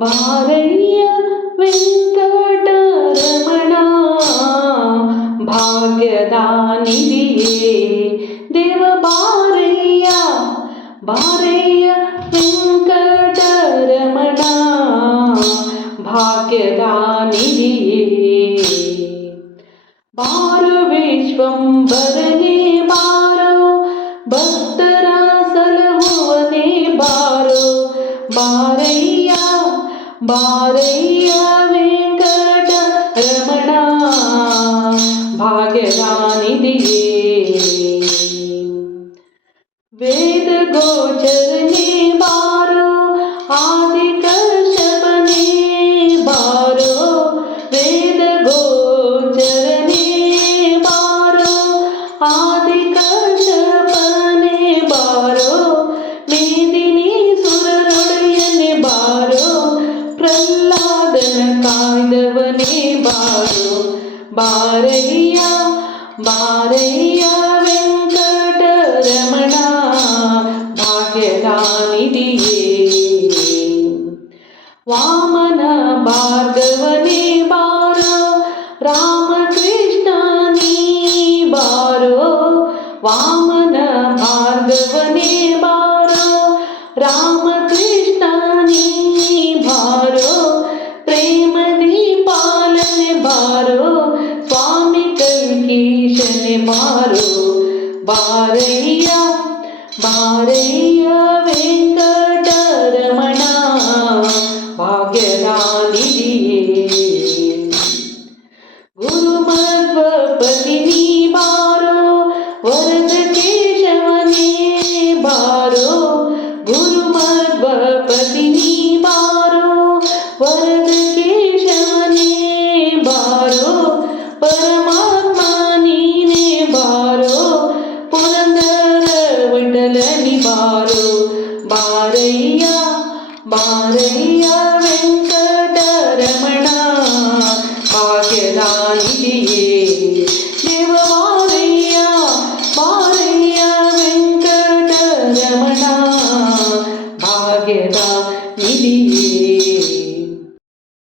ಬಾರಯ್ಯ ವೆಂಕಟರಮಣ ಭಾಗ್ಯದ ನಿಧಿಯೇ ದೇವ ಬಾರಯ್ಯ ಬಾರಯ್ಯ ವೆಂಕಟರಮಣ ಭಾಗ್ಯದ ನಿಧಿಯೇ ಬಾರೋ ವಿಶ್ವಂಬರನೇ ಬಾರೋ ಭಕ್ತರ ಸಲಹುವನೇ ಬಾರೋ ಬಾರಯ್ಯ ಬಾರಯ್ಯ ವೆಂಕಟರಮಣ ಭಾಗ್ಯದ ನಿಧಿಯೇ ವೇದ ಗೋಚರನೇ ಬಾರೋ ಆದಿಕಶ್ಯಪನೇ ಬಾರೋ ವೇದ ಗೋಚರನೇ ಬಾರೋ ಆದಿಕಶ್ಯಪನೇ ಬಾರೋ ಮೇದಿನಿ ಸುರರೊಡೆಯನೇ ಬಾರೋ ಪ್ರಹ್ಲಾದನ ಕಾಯ್ದವನೇ ಬಾರೋ ಬಾರಯ್ಯ ಬಾರಯ್ಯ ವೆಂಕಟರಮಣ ಭಾಗ್ಯದ ನಿಧಿಯೇ ವಾಮನ ಭಾರ್ಗವನೇ ಬಾರೋ ರಾಮಕೃಷ್ಣ ನೀ ಬಾರೋ ವಾಮನ ಭಾರ್ಗವನೇ ಬಾರೋ ರಾಮಕೃಷ್ಣ ನೀ ಬಾರೋ ಪ್ರೇಮದಿ ಪಾಲನೆ ಬಾರೋ ಸ್ವಾಮಿ ಕಲ್ಕೀಶನೆ ಬಾರೋ ಬಾರಯ್ಯ ಬಾರಯ್ಯ ವೆಂಕಟರಮಣ ಭಾಗ್ಯದ ನಿಧಿಯೇ ಗುರುಮಧ್ವಪತಿ ನೀ ಬಾರೋ ವರದ ಕೇಶವನೇ ಬಾರೋ ಗುರುಮಧ್ವಪತಿ ನೀ ಬಾರೋ ವರದ ಕೇಶವನೇ ಬಾರೋ ಪರಮಾತ್ಮ ನೀನೇ ಬಾರೋ ಪುರಂದರ ವಿಠಲನಿ ಬಾರೋ ಬಾರಯ್ಯ ಬಾರಯ್ಯ ವೆಂಕಟರಮಣ